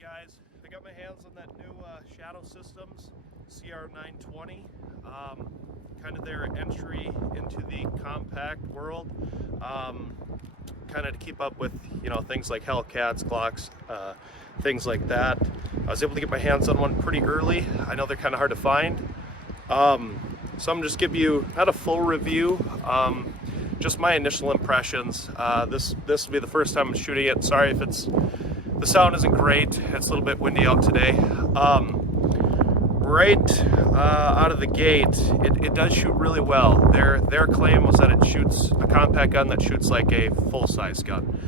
Guys, I got my hands on that new Shadow Systems CR920, kind of their entry into the compact world, kind of to keep up with things like Hellcats, Glocks, things like that. I was able to get my hands on one pretty early. I know they're kind of hard to find, so I'm just give you not a full review, just my initial impressions. This will be the first time I'm shooting it. Sorry if the sound isn't great. It's a little bit windy out today. Right out of the gate, it does shoot really well. Their claim was that it shoots a compact gun that shoots like a full-size gun.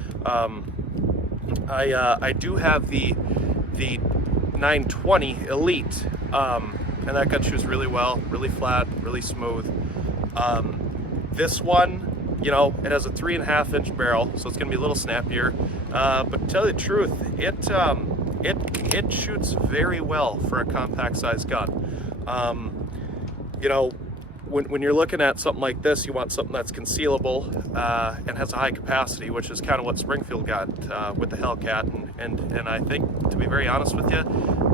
I do have the 920 Elite, and that gun shoots really well, really flat, really smooth. This one, it has a 3.5-inch barrel, so it's going to be a little snappier. But to tell you the truth, it shoots very well for a compact size gun. When you're looking at something like this, you want something that's concealable and has a high capacity, which is kind of what Springfield got with the Hellcat. And I think, to be very honest with you,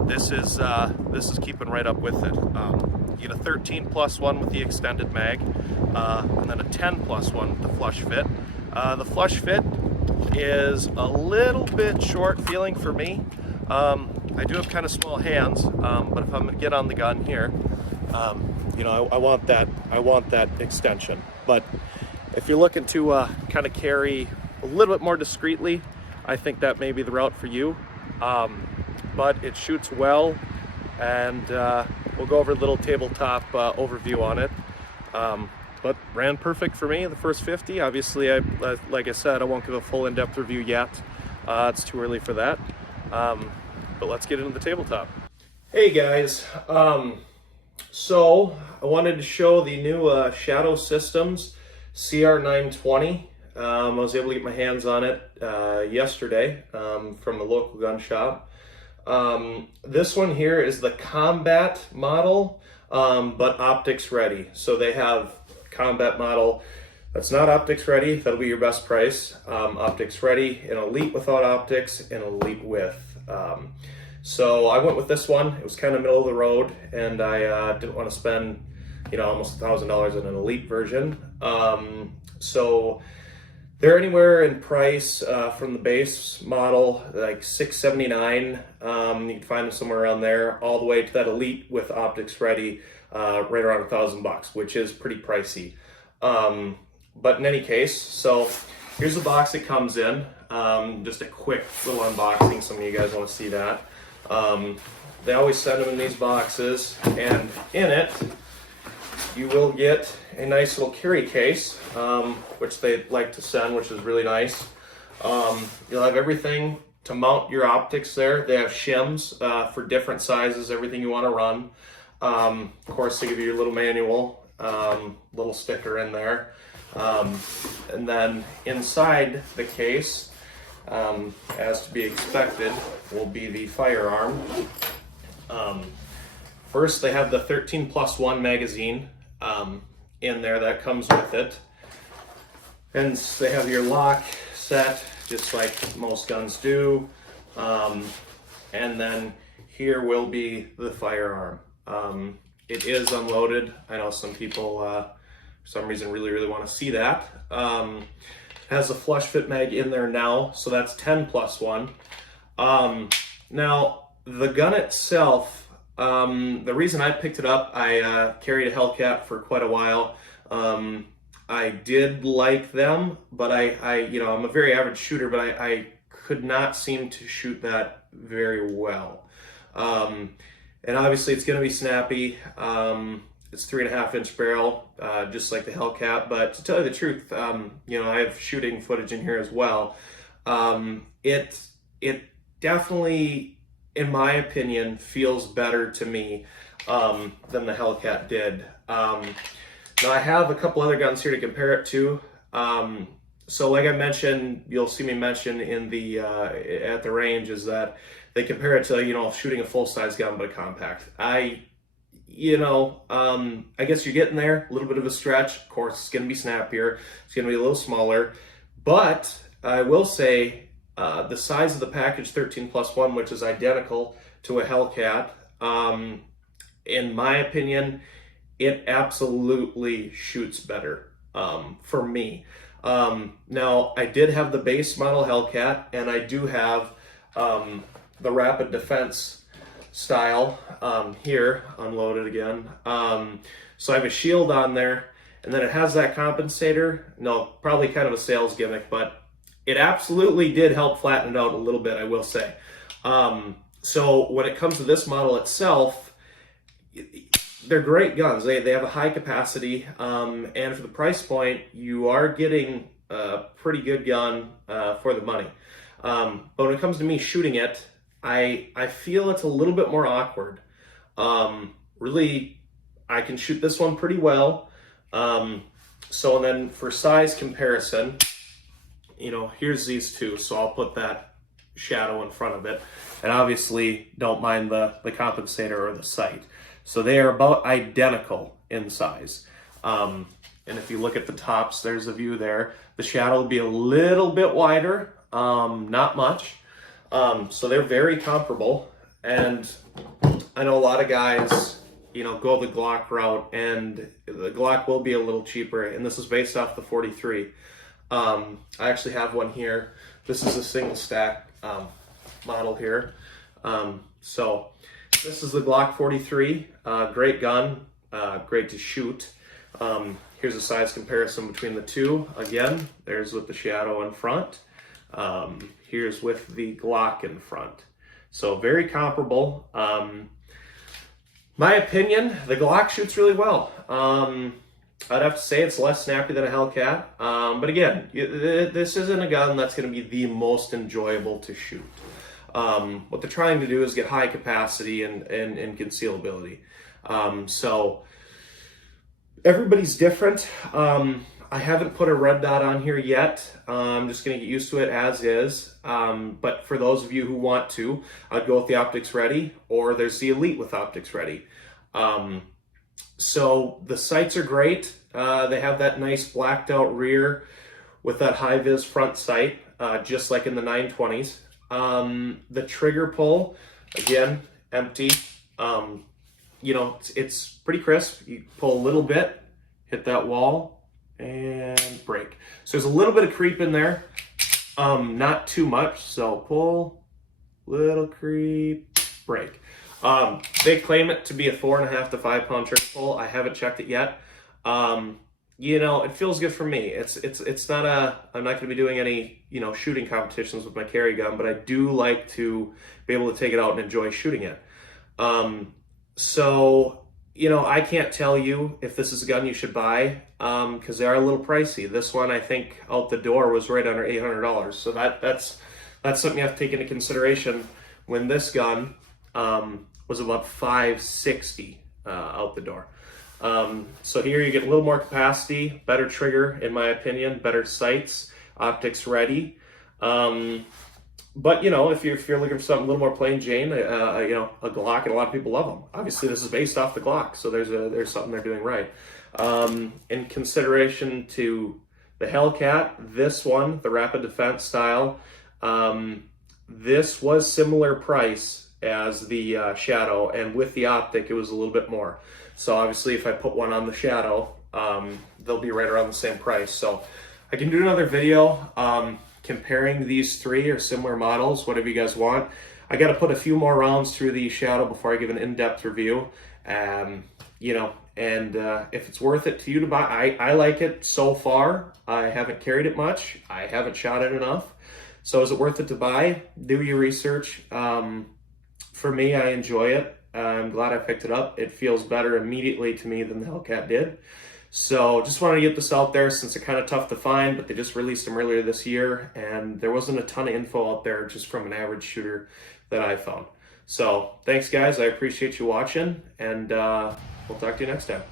this is keeping right up with it. You get a 13+1 with the extended mag, and then a 10+1 with the flush fit. The flush fit is a little bit short feeling for me. I do have kind of small hands, but if I'm gonna get on the gun here, I want that extension. But if you're looking to kind of carry a little bit more discreetly, I think that may be the route for you. But it shoots well, and we'll go over a little tabletop overview on it. But ran perfect for me the first 50. Obviously, like I said, I won't give a full in-depth review yet. It's too early for that. But let's get into the tabletop. Hey guys, so I wanted to show the new Shadow Systems CR920. I was able to get my hands on it yesterday from a local gun shop. This one here is the combat model, but optics ready. So they have combat model that's not optics ready, that'll be your best price. Optics ready, an elite without optics, and elite with. So I went with this one. It was kind of middle of the road, and I didn't want to spend almost $1,000 on an elite version. So they're anywhere in price from the base model, like $679. You can find them somewhere around there, all the way to that elite with optics ready, right around $1,000, which is pretty pricey. But in any case, so here's the box it comes in. Just a quick little unboxing. Some of you guys want to see that. They always send them in these boxes, and in it you will get a nice little carry case, which they like to send, which is really nice. You'll have everything to mount your optics there. They have shims for different sizes, everything you want to run. Of course, they give you your little manual, little sticker in there. And then inside the case, as to be expected, will be the firearm. First, they have the 13+1 magazine in there that comes with it. And they have your lock set, just like most guns do. And then here will be the firearm. It is unloaded. I know some people, for some reason, really want to see that. Has a flush fit mag in there now, so that's 10+1. Now, the gun itself, the reason I picked it up, I carried a Hellcat for quite a while. I did like them, but I'm a very average shooter, but I could not seem to shoot that very well. And obviously it's going to be snappy. It's 3.5-inch barrel, just like the Hellcat. But to tell you the truth, I have shooting footage in here as well. It definitely, in my opinion, feels better to me than the Hellcat did. Now I have a couple other guns here to compare it to. So like I mentioned, you'll see me mention in the at the range, is that they compare it to shooting a full-size gun but a compact. I guess you're getting there, a little bit of a stretch. Of course, it's going to be snappier. It's going to be a little smaller, but I will say The size of the package 13+1, which is identical to a Hellcat, in my opinion, it absolutely shoots better for me. Now, I did have the base model Hellcat, and I do have the Rapid Defense style here, unloaded again. So I have a shield on there, and then it has that compensator. No, probably kind of a sales gimmick, but it absolutely did help flatten it out a little bit, I will say. So when it comes to this model itself, they're great guns. They have a high capacity, and for the price point, you are getting a pretty good gun for the money. But when it comes to me shooting it, I feel it's a little bit more awkward. Really, I can shoot this one pretty well. So and then for size comparison, you know, here's these two. So I'll put that shadow in front of it, and obviously don't mind the compensator or the sight. So they are about identical in size. And if you look at the tops, there's a view there. The shadow will be a little bit wider, not much. So they're very comparable. And I know a lot of guys, you know, go the Glock route, and the Glock will be a little cheaper. And this is based off the 43. I actually have one here. This is a single stack model here. So this is the Glock 43. Great gun, great to shoot. Here's a size comparison between the two. Again, there's with the shadow in front. Here's with the Glock in front. So very comparable. My opinion, the Glock shoots really well. I'd have to say it's less snappy than a Hellcat. But again, this isn't a gun that's going to be the most enjoyable to shoot. What they're trying to do is get high capacity and concealability. So everybody's different. I haven't put a red dot on here yet. I'm just going to get used to it as is. But for those of you who want to, I'd go with the optics ready, or there's the Elite with optics ready. So the sights are great. They have that nice blacked out rear with that high vis front sight, just like in the 920s. The trigger pull, again, empty. You know, it's pretty crisp. You pull a little bit, hit that wall, and break. So there's a little bit of creep in there, not too much. So pull, little creep, break. They claim it to be a 4.5 to 5 pound trigger pull. I haven't checked it yet. You know, it feels good for me. It's not I'm not going to be doing any, you know, shooting competitions with my carry gun, but I do like to be able to take it out and enjoy shooting it. So, you know, I can't tell you if this is a gun you should buy, because they are a little pricey. This one, I think, out the door was right under $800. So that's something you have to take into consideration when this gun was about $560 out the door. So here you get a little more capacity, better trigger, in my opinion, better sights, optics ready. But, you know, if you're looking for something a little more plain Jane, you know, a Glock, and a lot of people love them. Obviously, this is based off the Glock, so there's something they're doing right. In consideration to the Hellcat, this one, the Rapid Defense style, this was similar price as the Shadow, and with the optic, it was a little bit more. So obviously, if I put one on the Shadow, they'll be right around the same price. So I can do another video comparing these three or similar models, whatever you guys want. I got to put a few more rounds through the Shadow before I give an in-depth review. You know, and if it's worth it to you to buy, I like it so far. I haven't carried it much. I haven't shot it enough. So is it worth it to buy? Do your research. For me, I enjoy it. I'm glad I picked it up. It feels better immediately to me than the Hellcat did. So just wanted to get this out there since they're kind of tough to find, but they just released them earlier this year, and there wasn't a ton of info out there just from an average shooter that I found. So thanks, guys. I appreciate you watching, and we'll talk to you next time.